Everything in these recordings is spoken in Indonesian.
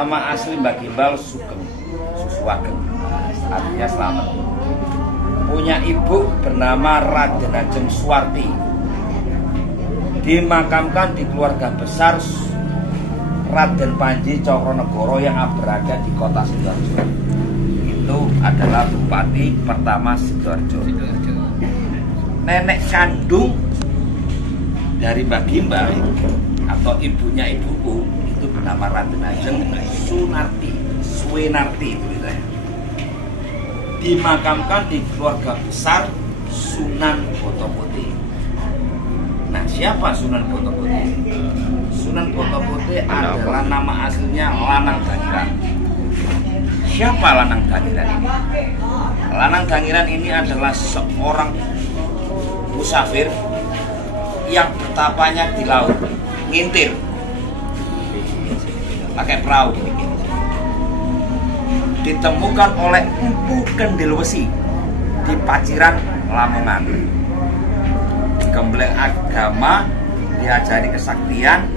Nama asli Mbak Gimbal Sugeng, Suswageng, artinya selamat. Punya ibu bernama Raden Ajeng Suwarti. Dimakamkan di keluarga besar Raden Panji Cokronegoro yang berada di kota Sidoarjo. Itu adalah bupati pertama Sidoarjo. Nenek kandung dari Mbak Gimbal atau ibunya ibuku itu bernama Raden Ajeng Sunarti, Suwenarti tulisannya. Dimakamkan di keluarga besar Sunan Boto-Putih. Nah, siapa Sunan Boto-Putih? Sunan Boto-Putih adalah nama aslinya Lanang Dangiran. Siapa Lanang Dangiran ini? Lanang Dangiran ini adalah seorang musafir yang bertapanya di laut, ngintir pakai perahu. Ditemukan oleh Empu Kendil Wesi di Paciran, Lamongan. Gembleng agama, diajari kesaktian,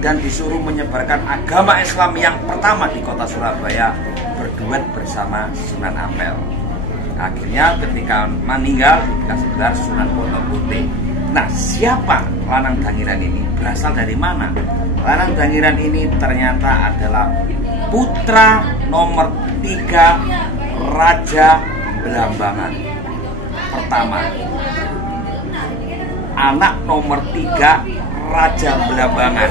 dan disuruh menyebarkan agama Islam yang pertama di kota Surabaya, berduet bersama Sunan Ampel. Akhirnya ketika meninggal dikasih gelar Sunan Boto-Putih. Nah, siapa Lanang Dangiran ini? Berasal dari mana? Lanang Dangiran ini ternyata adalah putra nomor 3 Raja Belambangan pertama. Anak nomor 3 Raja Belambangan,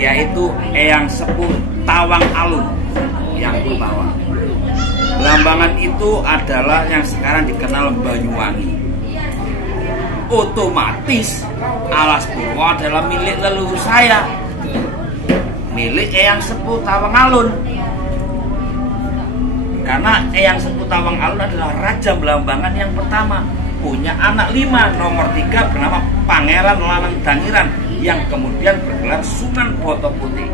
yaitu Eyang Sepuh Tawang Alun yang pertama. Belambangan itu adalah yang sekarang dikenal Banyuwangi. Otomatis Alas Purwo adalah milik leluhur saya, milik Eyang Sepuh Tawang Alun. Karena Eyang Sepuh Tawang Alun adalah Raja Belambangan yang pertama, punya anak 5, nomor 3 bernama Pangeran Lanang Dangiran yang kemudian bergelar Sunan Boto-Putih.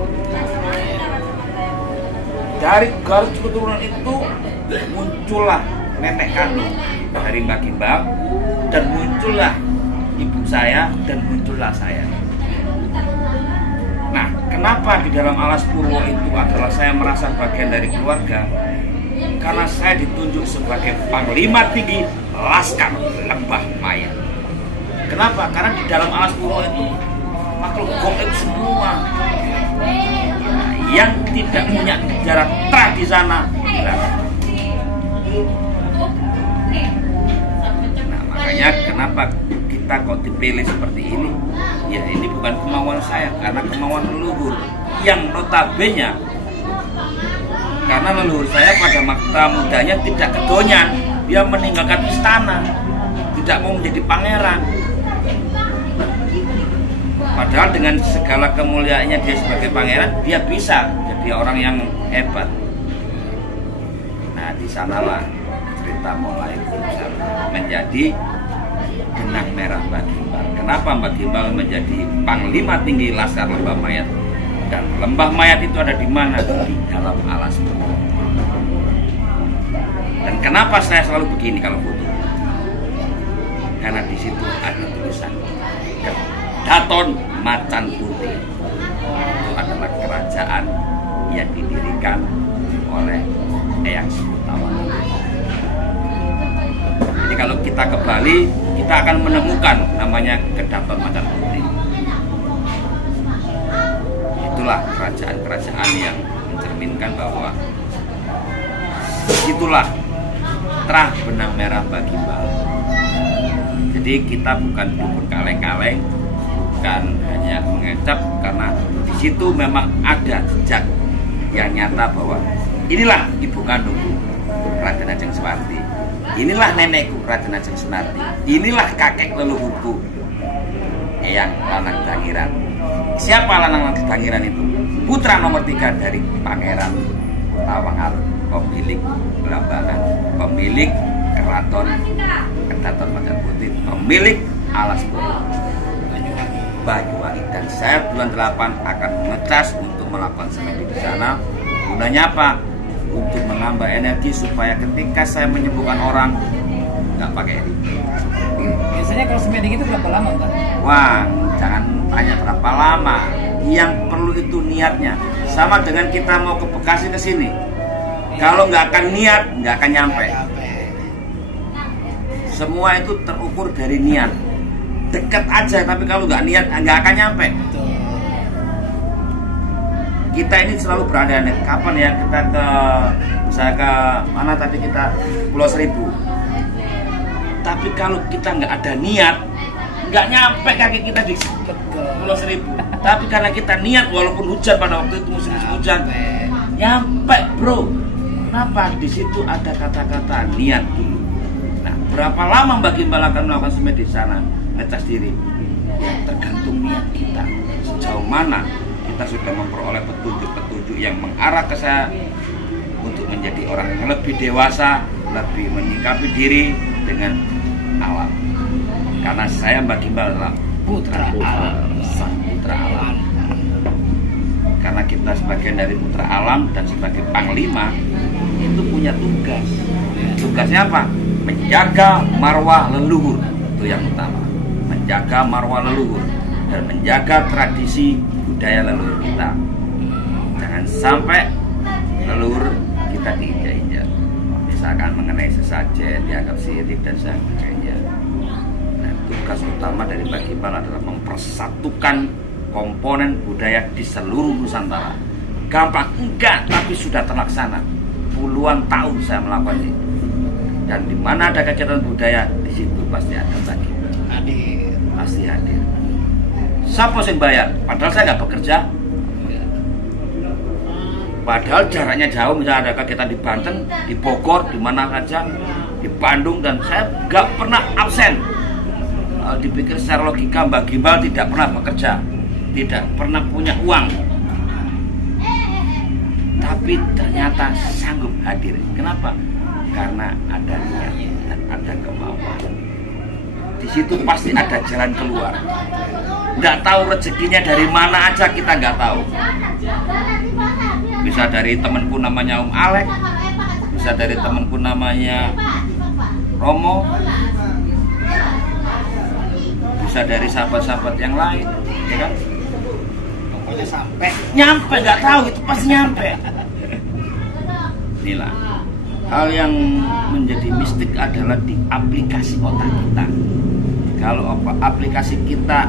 Dari garis keturunan itu muncullah nenek kandung dari Mbak Gimbal, dan muncullah ibu saya, dan muncullah saya. Nah, kenapa di dalam Alas Purwo itu adalah saya merasa bagian dari keluarga? Karena saya ditunjuk sebagai Panglima Tinggi Laskar Lembah Mayat. Kenapa? Karena di dalam Alas Purwo itu makhluk gaib semua. Yang tidak punya sejarah trah di sana. Nah, makanya kenapa kita kok dipilih seperti ini? Ya, ini bukan kemauan saya, karena kemauan leluhur yang notabene, karena leluhur saya pada masa mudanya tidak kedonyan, dia meninggalkan istana, tidak mau menjadi pangeran. Padahal dengan segala kemuliaannya dia sebagai pangeran, dia bisa jadi orang yang hebat. Nah, di sanalah cerita mulai menjadi benang merah Mbak Gimbal. Kenapa Mbak Gimbal menjadi Panglima Tinggi Laskar Lembah Mayat? Dan Lembah Mayat itu ada di mana? Di dalam Alas Purwo. Dan kenapa saya selalu begini kalau foto? Karena di situ ada tulisan Daton Macan Putih. Itu adalah kerajaan yang didirikan oleh Eyang Sepuh Tawang Alun. Jadi kalau kita ke Bali, kita akan menemukan namanya Kedaton Macan Putih. Itulah kerajaan-kerajaan yang mencerminkan bahwa itulah terah benang merah Mbak Gimbal. Jadi kita bukan dukun kaleng-kaleng, bukan hanya mengecap, karena di situ memang ada jejak yang nyata bahwa inilah ibu kandungku Raden Ajeng Suwarti, inilah nenekku Raden Ajeng Sunarti, inilah kakek leluhurku Eyang Lanang Dangiran. Siapa Lanang Dangiran itu? Putra nomor 3 dari Pangeran Tawang Alun, pemilik Belambangan, pemilik Keraton Kedaton Macan Putih, pemilik Alas Purwo Banyuwangi. Dan saya bulan 8 akan ngecas untuk melakukan semedi di sana. Gunanya apa? Untuk menambah energi supaya ketika saya menyembuhkan orang, nggak pakai edik. Biasanya kalau semedi itu berapa lama, Pak? Wah, jangan tanya berapa lama. Yang perlu itu niatnya. Sama dengan kita mau ke Bekasi ke sini. Kalau nggak akan niat, nggak akan nyampe. Semua itu terukur dari niat. Dekat aja, tapi kalau nggak niat, nggak akan nyampe. Kita ini selalu berada nih. Kapan ya kita ke, misalnya ke mana tadi kita Pulau Seribu. Tapi kalau kita nggak ada niat, nggak nyampe kaki kita di Pulau Seribu. Tapi karena kita niat, walaupun hujan pada waktu itu musim hujan, nyampe bro. Kenapa? Di situ ada kata-kata niat dulu. Nah, berapa lama Mbak Gimbal akan melakukan semedi di sana, ngecas diri? Ya, tergantung niat kita. Sejauh mana kita sudah memperoleh petunjuk-petunjuk yang mengarah ke saya untuk menjadi orang yang lebih dewasa, lebih menyikapi diri dengan alam. Karena saya Mbak Gimbal adalah putra alam, sang putra alam. Karena kita sebagian dari putra alam dan sebagai panglima itu punya tugas. Tugasnya apa? Menjaga marwah leluhur, itu yang utama. Menjaga marwah leluhur dan menjaga tradisi budaya leluhur kita. Jangan sampai leluhur kita diinjak-injak. Misalkan mengenai sesajen, dianggap sirik dan sebagainya. Nah, tugas utama dari Mbak Gimbal adalah mempersatukan komponen budaya di seluruh Nusantara. Gampang enggak, tapi sudah terlaksana. Puluhan tahun saya melakukan itu. Dan di mana ada kegiatan budaya, di situ pasti ada Mbak Gimbal. Hadir. Pasti hadir. Siapa yang bayar? Padahal saya nggak bekerja. Padahal jaraknya jauh, misalnya ada kegiatan di Banten, di Bogor, di mana saja, di Bandung, dan saya nggak pernah absen. Dipikir secara logika Mbak Gimbal tidak pernah bekerja, tidak pernah punya uang, tapi ternyata sanggup hadir. Kenapa? Karena ada niat dan ada kemauan. Di situ pasti ada jalan keluar. Nggak tahu rezekinya dari mana aja, kita nggak tahu. Bisa dari temanku namanya Om Alek, bisa dari temanku namanya Romo, bisa dari sahabat-sahabat yang lain, ya kan? Pokoknya sampai Nyampe, nggak tahu itu pasti nyampe. Inilah hal yang menjadi mistik adalah di aplikasi otak kita. Kalau aplikasi kita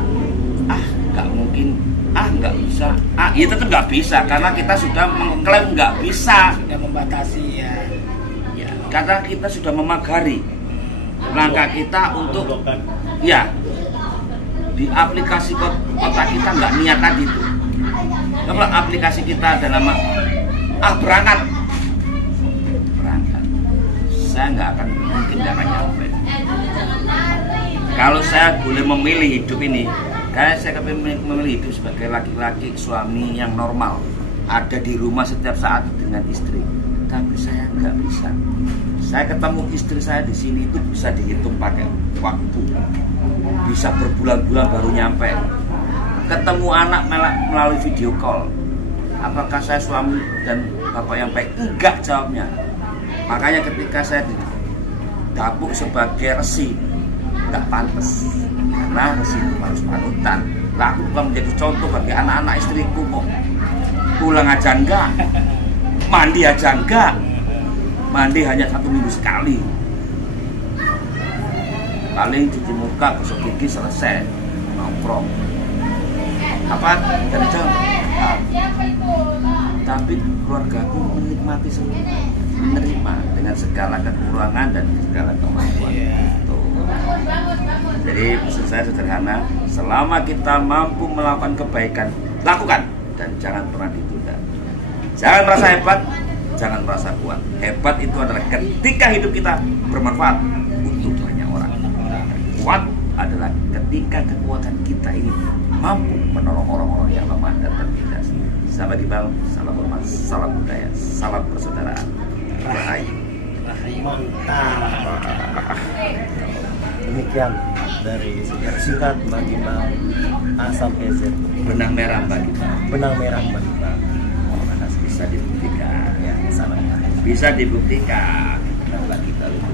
nggak mungkin, nggak bisa, ya tetap nggak bisa karena kita sudah mengklaim nggak bisa, sudah membatasi ya. Karena kita sudah memagari langkah kita untuk ya di aplikasi otak kita nggak niat tadi itu. Kalau aplikasi kita ada nama berangkat, saya nggak akan mungkin nggak akan nyampe. Kalau saya boleh memilih hidup ini, saya memilih hidup sebagai laki-laki suami yang normal, ada di rumah setiap saat dengan istri. Tapi saya nggak bisa. Saya ketemu istri saya di sini itu bisa dihitung pakai waktu, bisa berbulan-bulan baru nyampe. Ketemu anak melalui video call. Apakah saya suami dan bapak yang baik? Enggak jawabnya. Makanya ketika saya didapuk sebagai resi, nggak pantas. Karena resi itu harus panutan. Lah aku bukan menjadi contoh bagi anak-anak istriku kok. Pulang aja enggak, mandi aja enggak. Mandi hanya 1 minggu sekali. Paling cuci muka, gosok gigi, selesai. Nongkrong. Apa? Dari jam. Tapi keluargaku menikmati semua, menerima dengan segala kekurangan dan segala kemampuan. Jadi pesan saya sederhana, selama kita mampu melakukan kebaikan, lakukan dan jangan pernah ditunda. Jangan merasa hebat, jangan merasa kuat. Hebat itu adalah ketika hidup kita bermanfaat untuk banyak orang. Kuat adalah ketika kekuatan kita ini mampu menolong orang-orang yang lemah dan tertindas. Sahabat Gimbal, salam hormat, salam budaya, salam persaudaraan. Rahayu. Demikian dari singkat Mbak Gimbal A sampai Z. Benang merah Mbak Gimbal. Benang merah Mbak Gimbal. Bisa dibuktikan. Ya, salam. Bisa dibuktikan. Mbak Gimbal itu